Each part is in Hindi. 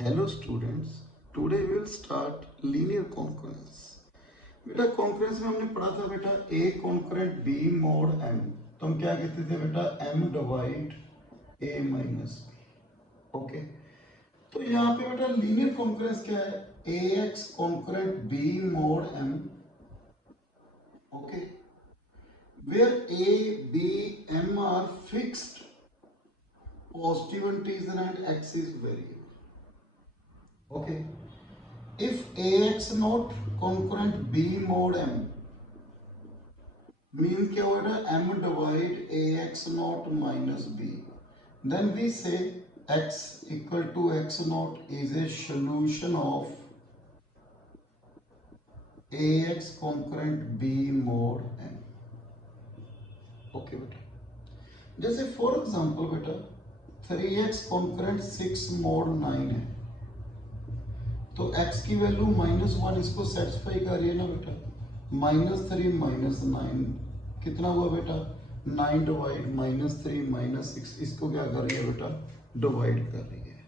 Hello students, today we will start linear concurrence. बेटा कॉन्करेंस में हमने पढ़ा था बेटा A concurrent B mod M. तो हम क्या कहते थे बेटा M divide A minus B. Okay, तो यहाँ पे बेटा लीनियर कॉन्करेंस क्या है? AX concurrent B mod M. Okay, where A, B, M are fixed positive integer and X is variable. Okay, if AX not concurrent B mod M means क्या होगा? M divide AX not minus B, then we say X equal to X not is a solution of AX concurrent B mod M. Okay बेटा, जैसे फॉर एग्जांपल बेटा 3x concurrent 6 mod 9 है, तो x की वैल्यू -1 इसको सेटिस्फाई कर रही है ना बेटा। -3 -9 कितना हुआ बेटा? 9 डिवाइड -3 -6 इसको क्या कर रही है बेटा? डिवाइड कर रही है।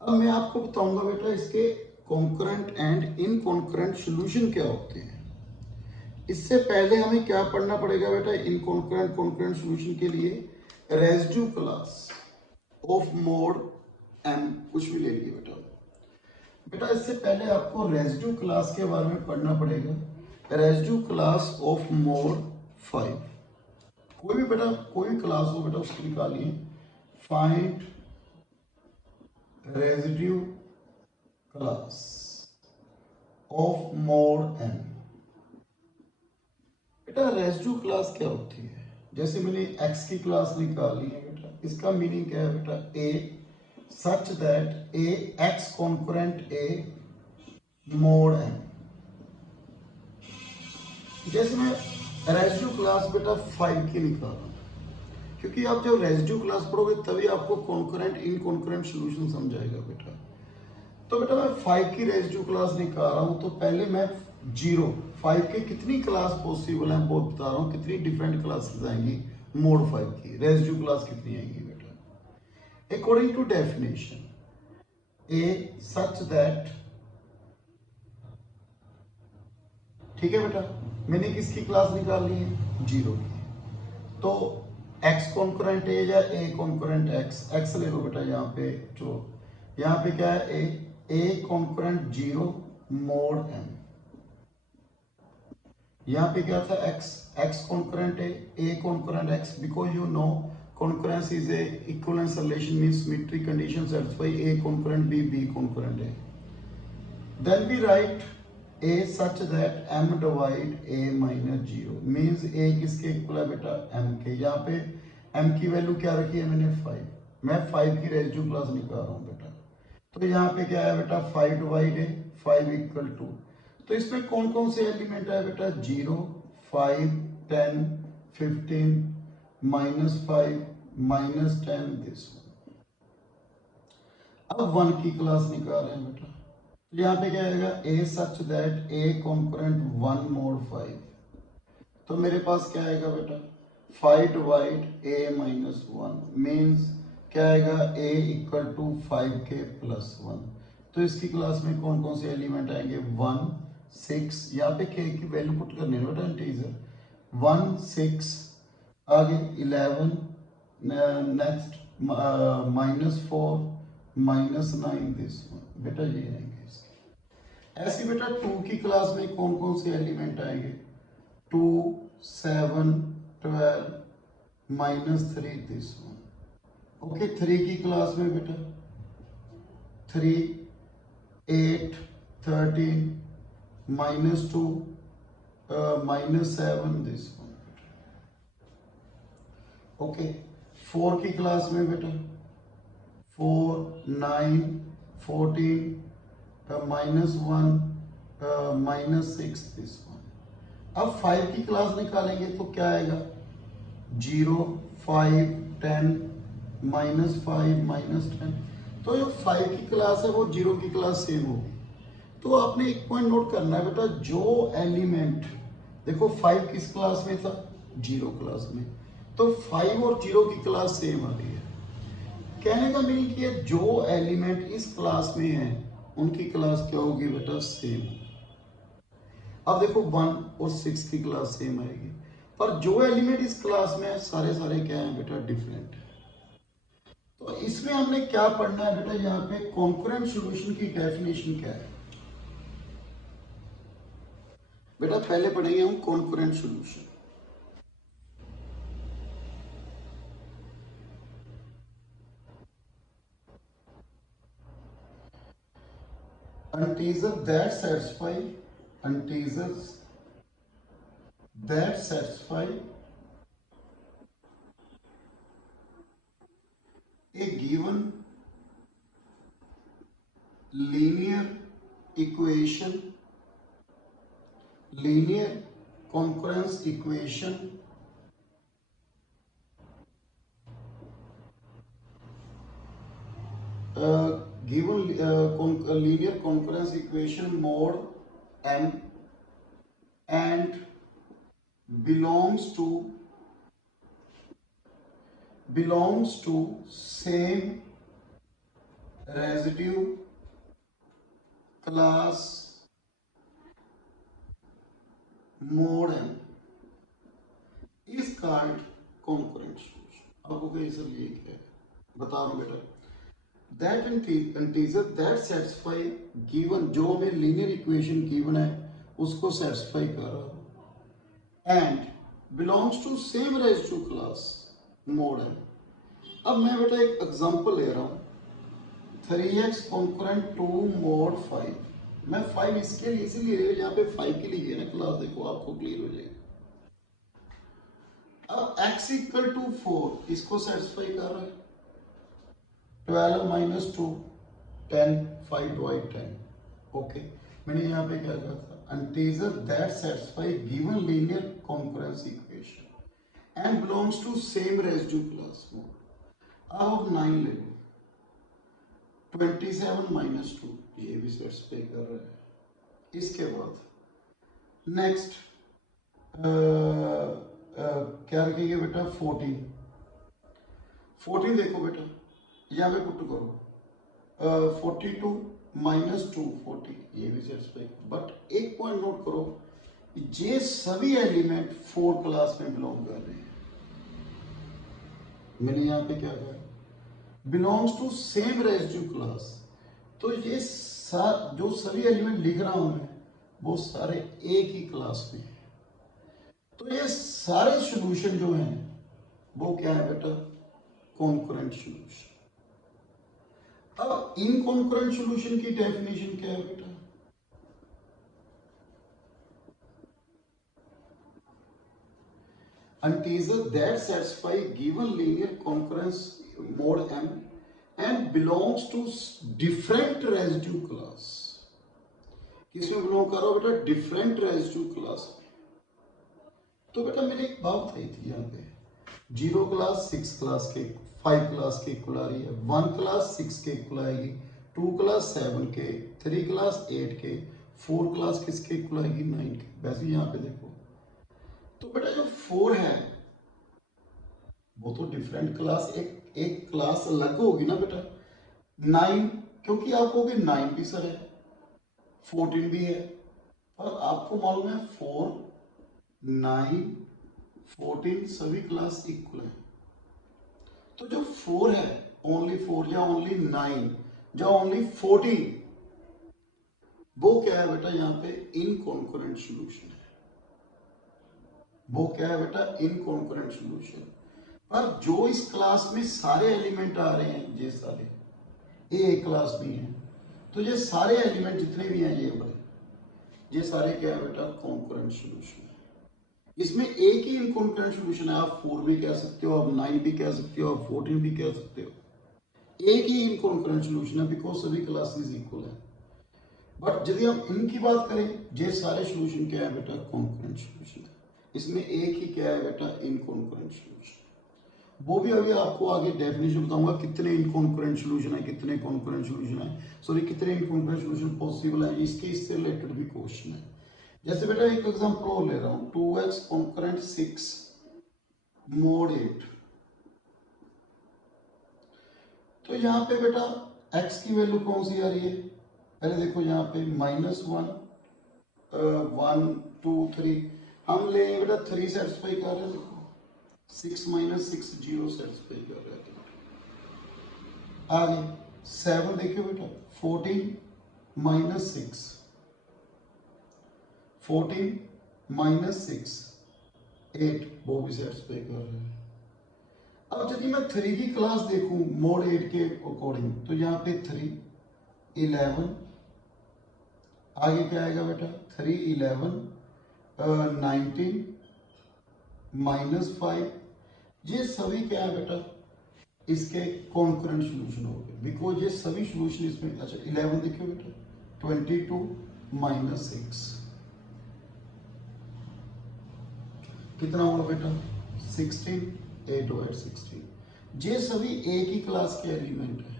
अब मैं आपको बताऊंगा बेटा इसके कॉन्करेंट एंड इनकॉन्करेंट सॉल्यूशन क्या होते हैं। इससे पहले हमें क्या पढ़ना पड़ेगा बेटा? इनकॉन्करेंट कॉन्करेंट सॉल्यूशन के लिए residue class of mod M कुछ भी ले लीजिए बेटा। बेटा इससे पहले आपको रेसिड्यू क्लास के बारे में पढ़ना पड़ेगा। रेसिड्यू क्लास ऑफ मोड 5, कोई भी बेटा कोई भी क्लास हो बेटा उसको निकालिए। Find residue class of mod M. बेटा रेसिड्यू क्लास क्या होती है? जैसे मैंने एक्स की क्लास निकाली है बेटा, इसका मीनिंग क्या है बेटा? ए such that a x concurrent a mod m। जैसे मैं रेसिड्यू क्लास बेटा 5 की निकाल रहा हूं, क्योंकि आप जब रेसिड्यू क्लास पढ़ोगे तभी आपको कॉन्करेंट इनकॉन्करेंट सॉल्यूशन समझाएगा बेटा। तो बेटा मैं 5 की रेसिड्यू क्लास निकाल रहा हूं, तो पहले मैं 5 के कितनी क्लास पॉसिबल है वो बता रहा हूं, कितनी डिफरेंट क्लासेस आएंगी मोड 5 की। रेसिड्यू क्लास कितनी आएंगी बेटा? According to definition, A such that, ठीक है बेटा, मैंने किसकी क्लास निकाल ली है? 0 की। तो X कॉन्करेंट A या A कॉन्करेंट X, X ले लो बेटा यहाँ पे। तो यहाँ पे क्या है? A concurrent 0 mode M। यहाँ पे क्या था? X concurrent A concurrent X, because you know concurrence is a equivalence relation, means symmetry condition satisfy A concurrent B, B concurrent A. Then we write A such that M divide A minus 0, means A किसके इक्वल है बेटा? M के। यहाँ पे M की वैल्यू क्या रखी है मैंने? 5। मैं 5 की रेसिड्यू क्लास निकाल रहा हूँ बेटा। तो यहाँ पे क्या है बेटा? 5 डिवाइड है 5 इक्वल टू, तो इसमें कौन कौन से एलिमेंट है बेटा? 0 5 10 15 -5 -10 दिस। अब 1 की क्लास निकाल रहे हैं बेटा, तो यहाँ पे क्या आएगा? A such that A concurrent 1 mode 5। तो मेरे पास क्या आएगा बेटा? 5 डिवाइड A माइनस 1 मीन्स क्या आएगा? A इक्वल टू 5 के प्लस 1। तो इसकी क्लास में कौन कौन से एलिमेंट आएंगे? 1 6, यहाँ पे K की वैल्यू पुट करनी है बेटा, इंटीजर। 1 6 आगे 11, नेक्स्ट -4 -9 दिस वन। बेटा ये आएंगे इसके। ऐसे बेटा 2 की क्लास में कौन कौन से एलिमेंट आएंगे? 2 7 12 -3 दिस वन। ओके, 3 की क्लास में बेटा 3 8 13 -2 -7 दिस वन। ओके, 4 की क्लास में बेटा 4 9 14 -1 -6 दिस वन। अब 5 की क्लास निकालेंगे तो क्या आएगा? 0 5 10 -5 -10। तो जो 5 की क्लास है वो 0 की क्लास सेम होगी। तो आपने एक पॉइंट नोट करना है बेटा, जो एलिमेंट देखो 5 किस क्लास में था? 0 क्लास में। तो 5 और 0 की क्लास सेम आ रही है। कहने का मीनिंग ये जो एलिमेंट इस क्लास में है उनकी क्लास क्या होगी बेटा, सेम। अब देखो 1 और 6 की क्लास सेम आएगी, पर जो एलिमेंट इस क्लास में है सारे सारे क्या है बेटा, डिफरेंट है। तो इसमें हमने क्या पढ़ना है बेटा, यहाँ पे कॉन्करेंट सॉल्यूशन की डेफिनेशन क्या है बेटा, पहले पढ़ेंगे हम concurrent solution. Integers that satisfy a given linear equation, linear concurrence equation given linear concurrence equation mod M and belongs to same residue class mod M is called concurrent solution। आपको कहीं सर ये क्या है बता रहा हूं बेटा, that integer that satisfy given, जो हमें लीनियर इक्वेशन गिवन है उसको सेटिस्फाई कर रहा है, and belongs to same residue class mod है। अब मैं बेटा एक एग्जांपल ले रहा हूं, 3x कॉन्करेंट 2 मोड 5। मैं 5 इसके लिए इसीलिए ले रहा हूं, यहाँ पे 5 के लिए है ना क्लास, देखो आपको क्लियर हो जाएगा। अब x इक्वल टू 4 इसको सेटिस्फाई कर रहा है, 12 माइनस 2 10, 5 डिवाइड 10। ओके, मैंने यहाँ पे क्या कहा था, integer that satisfy given linear concurrence equation and belongs to same residue class mod. अब 9 ले लो, 27 माइनस 2 ये भी सेटिस्फाई कर रहा है। इसके बाद नेक्स्ट क्या रखेंगे बेटा, 14 देखो बेटा, यहाँ पे पुट करो 42 माइनस 2 40, ये भी सेटिस्फाई। बट एक पॉइंट नोट करो, ये सभी एलिमेंट 4 क्लास में बिलोंग कर रहे हैं। मैंने यहाँ पे क्या कहा, belongs to same residue class, तो ये जो सभी एलिमेंट लिख रहा हूं मैं वो सारे एक ही क्लास में है। तो ये सारे सॉल्यूशन जो हैं वो क्या है बेटा, कॉन्करेंट सॉल्यूशन। अब इनकॉन्करेंट सॉल्यूशन की डेफिनेशन क्या है बेटा, integer that satisfy given linear concurrence mod M and belongs to different residue class। किसमें बिलोंग कर रहा हो बेटा, डिफरेंट रेसिड्यू क्लास में। तो बेटा मैंने एक बात कही थी यहाँ पे, 0 क्लास 6 क्लास के 5 क्लास के इक्वल आ रही है, 1 क्लास 6 के इक्वल आएगी, 2 क्लास 7 के, 3 क्लास 8 के, 4 क्लास किसके इक्वल आएगी, 9 के। वैसे यहाँ पे देखो तो बेटा जो 4 है वो तो डिफरेंट क्लास, एक क्लास अलग होगी ना बेटा। 9 क्योंकि आप कहोगे 9 भी सर है, 14 भी है, पर आपको मालूम है 4 9 14 सभी क्लास इक्वल है। तो जो 4 है, ओनली 4 या ओनली 9 या ओनली 14, वो क्या है बेटा यहाँ पे इनकॉन्करेंट सॉल्यूशन है। वो क्या है बेटा, इनकॉन्करेंट सॉल्यूशन। पर जो इस क्लास में सारे एलिमेंट आ रहे हैं, ये सारे एक क्लास में है, तो ये सारे एलिमेंट जितने भी हैं ये सारे क्या है बेटा, कॉन्करेंट सॉल्यूशन है। इसमें एक ही इनकॉन्करेंट सॉल्यूशन है, आप 4 भी कह सकते हो, आप 9 भी कह सकते हो, आप 14 भी कह सकते हो, एक ही इनकॉन्करेंट सॉल्यूशन है बिकॉज सभी क्लासेस इक्वल है। बट यदि हम इनकी बात करें, ये सारे सॉल्यूशन क्या है बेटा, कॉन्करेंट सॉल्यूशन है। इसमें एक ही क्या है बेटा, इनकॉन्करेंट सॉल्यूशन। वो भी अभी आपको आगे डेफिनेशन बताऊंगा, कितने इनकॉन्करेंट सॉल्यूशन है, कितने कॉन्करेंट सॉल्यूशन है, सॉरी कितने इनकॉन्करेंट सॉल्यूशन पॉसिबल है, इससे रिलेटेड भी क्वेश्चन है। जैसे बेटा एक एग्जांपल और ले रहा हूं, 2x कॉन्करेंट 6 mod 8। तो यहाँ पे बेटा x की वैल्यू कौन सी आ रही है, पहले देखो यहाँ पे -1 1 2 3 हम लेंगे बेटा 3 सेटिस्फाई कर रहे हैं, देखो 6 - 6 0 सेटिस्फाई कर रहे हैं। आगे 7 देखियो बेटा 14 - 6 14 - 6 8 वो भी सेटिस्फाई कर रहे हैं। अब यदि मैं 3 की क्लास देखूं मोड 8 के अकॉर्डिंग तो यहाँ पे 3 11 आगे क्या आएगा बेटा 3 11 19 -5 ये सभी क्या है बेटा इसके कॉन्करेंट सॉल्यूशन हो गए, बिकॉज ये सभी सॉल्यूशन इसमें। अच्छा 11 देखियो बेटा 22 - 6 कितना होगा बेटा 16 8 over 16 ये सभी एक ही क्लास के एलिमेंट है,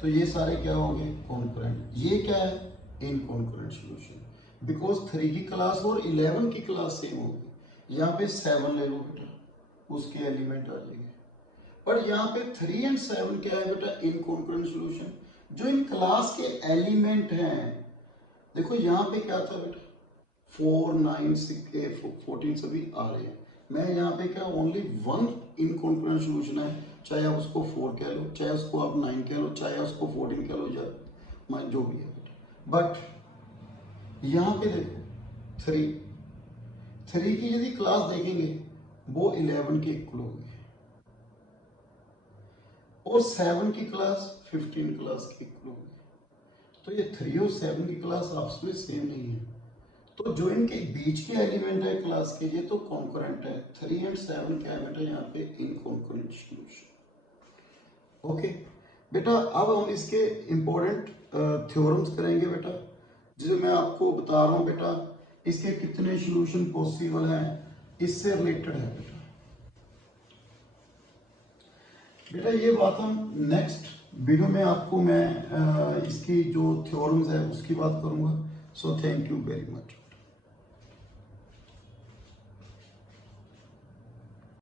तो ये सारे क्या हो गए कॉन्करेंट। ये क्या है इनकॉन्करेंट सॉल्यूशन, बिकॉज 3 की क्लास और 11 की क्लास सेम होगी। यहाँ पे 7 ले लो बेटा उसके एलिमेंट आ जाएंगे, पर यहाँ पे 3 और 7 क्या है बेटा इनकॉन्करेंट सॉल्यूशन, जो इन क्लास के एलिमेंट हैं। देखो यहाँ पे क्या था बेटा 4 9 6 14 सभी आ रहे हैं, मैं यहाँ पे क्या ओनली 1 इनकॉन्करेंट सॉल्यूशन है, चाहे आप उसको 4 कह लो, चाहे उसको आप 9 कह लो, चाहे उसको 14 कह लो, या जो भी है बेटा। बट यहाँ पे देखो 3 की यदि क्लास देखेंगे वो 11 के इक्वल होगी, और 7 की क्लास 15 क्लास के इक्वल होगी। तो ये 3 और 7 की क्लास आपस में सेम नहीं है, तो जो इनके बीच के एलिमेंट है क्लास के ये तो कॉन्करेंट है। 3 और 7 क्या है बेटा यहाँ पे इनकॉन्करेंट सॉल्यूशन। ओके बेटा अब हम इसके इंपॉर्टेंट थ्योरम्स करेंगे बेटा, जिसे मैं आपको बता रहा हूँ बेटा इसके कितने सॉल्यूशन पॉसिबल हैं इससे रिलेटेड है बेटा। बेटा ये बात हम नेक्स्ट वीडियो में आपको मैं इसकी जो थ्योरम्स है उसकी बात करूंगा। So thank you very much.